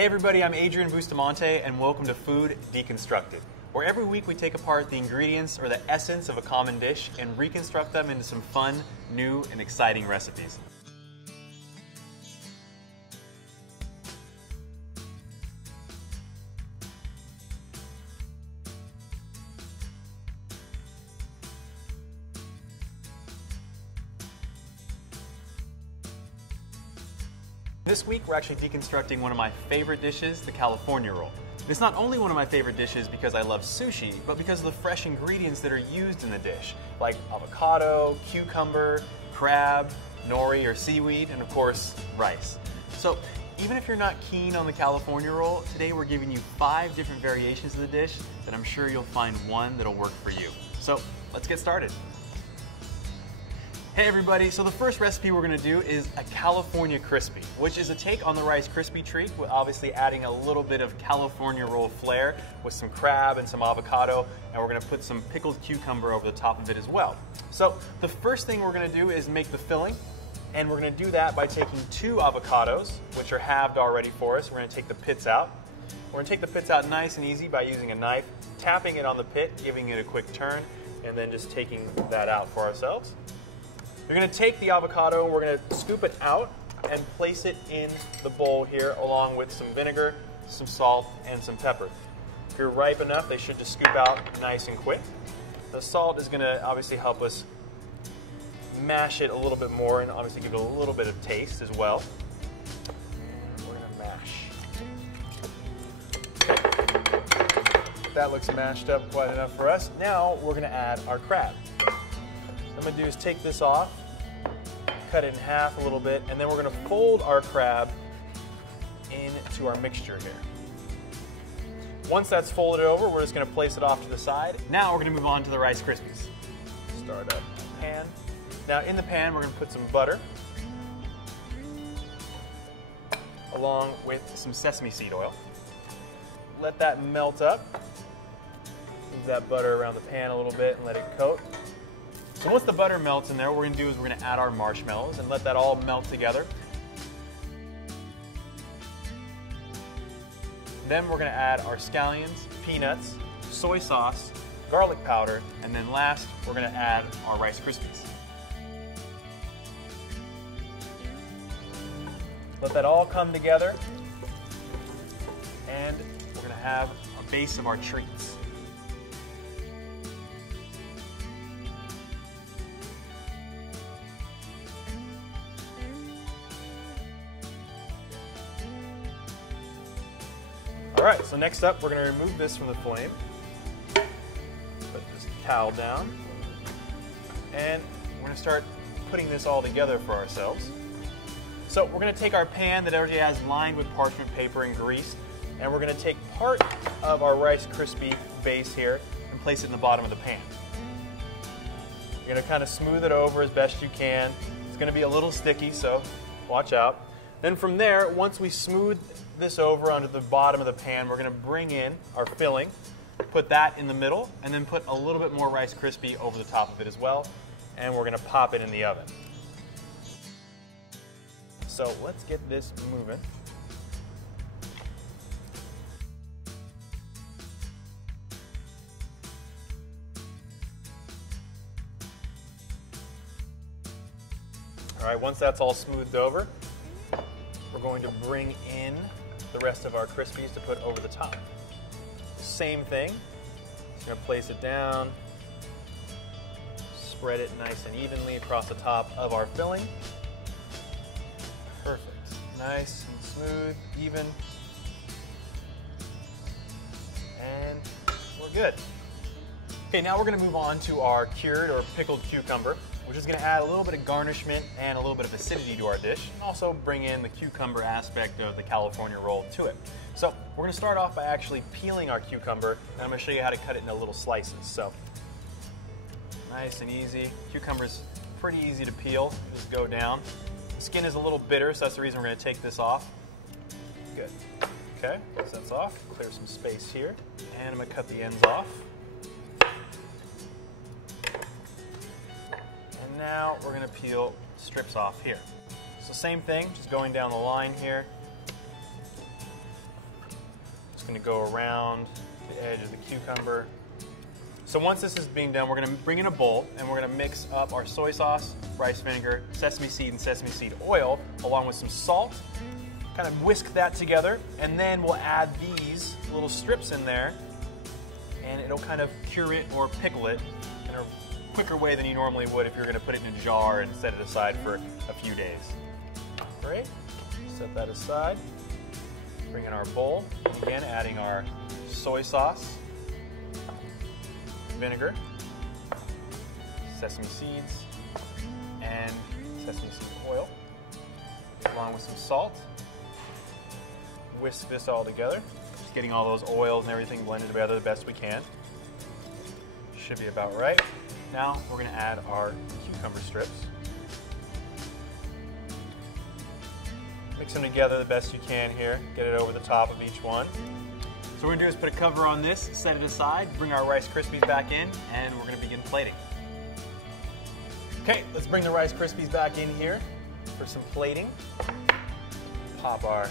Hey everybody, I'm Adrian Bustamante and welcome to Food Deconstructed, where every week we take apart the ingredients or the essence of a common dish and reconstruct them into some fun, new, and exciting recipes. This week we're actually deconstructing one of my favorite dishes, the California roll. It's not only one of my favorite dishes because I love sushi, but because of the fresh ingredients that are used in the dish, like avocado, cucumber, crab, nori or seaweed, and of course, rice. So even if you're not keen on the California roll, today we're giving you 5 different variations of the dish that I'm sure you'll find one that'll work for you. So let's get started. Hey everybody, so the first recipe we're going to do is a California Crispy, which is a take on the Rice Krispie treat, with obviously adding a little bit of California roll flair with some crab and some avocado, and we're going to put some pickled cucumber over the top of it as well. So the first thing we're going to do is make the filling, and we're going to do that by taking 2 avocados, which are halved already for us. We're going to take the pits out. We're going to take the pits out nice and easy by using a knife, tapping it on the pit, giving it a quick turn, and then just taking that out for ourselves. You're going to take the avocado and we're going to scoop it out and place it in the bowl here along with some vinegar, some salt, and some pepper. If you're ripe enough, they should just scoop out nice and quick. The salt is going to obviously help us mash it a little bit more and obviously give it a little bit of taste as well. And we're going to mash. Okay. That looks mashed up quite enough for us. Now we're going to add our crab. What I'm going to do is take this off, cut it in half a little bit, and then we're going to fold our crab into our mixture here. Once that's folded over, we're just going to place it off to the side. Now we're going to move on to the Rice Krispies. Start up the pan. Now in the pan, we're going to put some butter, along with some sesame seed oil. Let that melt up. Move that butter around the pan a little bit and let it coat. So once the butter melts in there, what we're going to do is we're going to add our marshmallows and let that all melt together. Then we're going to add our scallions, peanuts, soy sauce, garlic powder, and then last, we're going to add our Rice Krispies. Let that all come together, and we're going to have a base of our treats. All right, so next up, we're going to remove this from the flame. Put this towel down. And we're going to start putting this all together for ourselves. So we're going to take our pan that already has lined with parchment paper and grease, and we're going to take part of our Rice Krispie base here and place it in the bottom of the pan. You're going to kind of smooth it over as best you can. It's going to be a little sticky, so watch out. Then from there, once we smooth this over onto the bottom of the pan, we're going to bring in our filling, put that in the middle, and then put a little bit more Rice Krispie over the top of it as well, and we're going to pop it in the oven. So let's get this moving. All right, once that's all smoothed over, we're going to bring in the rest of our Krispies to put over the top. Same thing, just going to place it down, spread it nice and evenly across the top of our filling. Perfect, nice and smooth, even, and we're good. Okay, now we're going to move on to our cured or pickled cucumber, which is going to add a little bit of garnishment and a little bit of acidity to our dish, and also bring in the cucumber aspect of the California roll to it. So we're going to start off by actually peeling our cucumber, and I'm going to show you how to cut it into little slices. So nice and easy. Cucumber's pretty easy to peel. Just go down. The skin is a little bitter, so that's the reason we're going to take this off. Good. Okay, so that's off. Clear some space here, and I'm going to cut the ends off. Now we're going to peel strips off here. So same thing, just going down the line here. Just gonna go around the edge of the cucumber. So once this is being done, we're gonna bring in a bowl and we're gonna mix up our soy sauce, rice vinegar, sesame seed and sesame seed oil, along with some salt. Kind of whisk that together, and then we'll add these little strips in there, and it'll kind of cure it or pickle it in a quicker way than you normally would if you're gonna put it in a jar and set it aside for a few days. Great, set that aside. Bring in our bowl, again adding our soy sauce, vinegar, sesame seeds, and sesame seed oil, along with some salt. Whisk this all together, just getting all those oils and everything blended together the best we can. Should be about right. Now we're going to add our cucumber strips. Mix them together the best you can here. Get it over the top of each one. So what we're going to do is put a cover on this, set it aside, bring our Rice Krispies back in, and we're going to begin plating. Okay, let's bring the Rice Krispies back in here for some plating. Pop our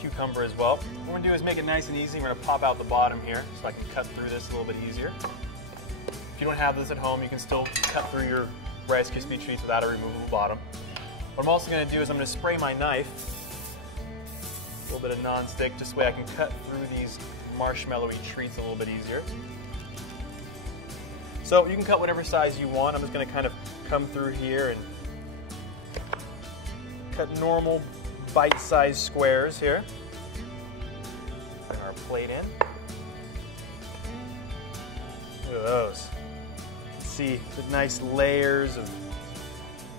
cucumber as well. What we're going to do is make it nice and easy. We're going to pop out the bottom here so I can cut through this a little bit easier. If you don't have this at home, you can still cut through your Rice Krispie treats without a removable bottom. What I'm also going to do is I'm going to spray my knife, a little bit of non-stick, just so I can cut through these marshmallowy treats a little bit easier. So you can cut whatever size you want. I'm just going to kind of come through here and cut normal bite-sized squares here. Bring our plate in. Look at those. You can see the nice layers of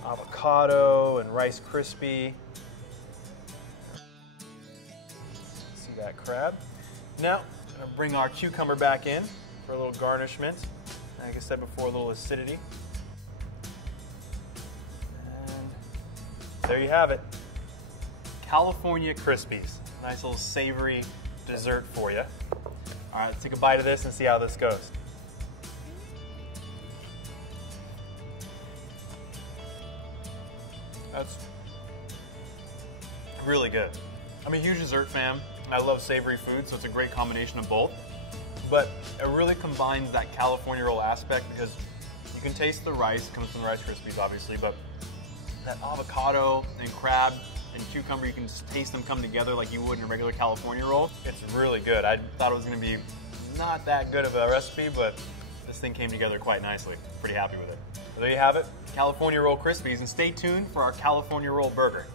avocado and Rice Krispie. See that crab? Now, I'm going to bring our cucumber back in for a little garnishment. Like I said before, a little acidity. And there you have it. California Krispies. Nice little savory dessert for you. All right, let's take a bite of this and see how this goes. That's really good. I'm a huge dessert fan. I love savory food, so it's a great combination of both. But it really combines that California roll aspect because you can taste the rice, it comes from the Rice Krispies obviously, but that avocado and crab and cucumber, you can just taste them come together like you would in a regular California roll. It's really good. I thought it was going to be not that good of a recipe, but this thing came together quite nicely. Pretty happy with it. So there you have it, California Roll Krispies, and stay tuned for our California Roll Burger.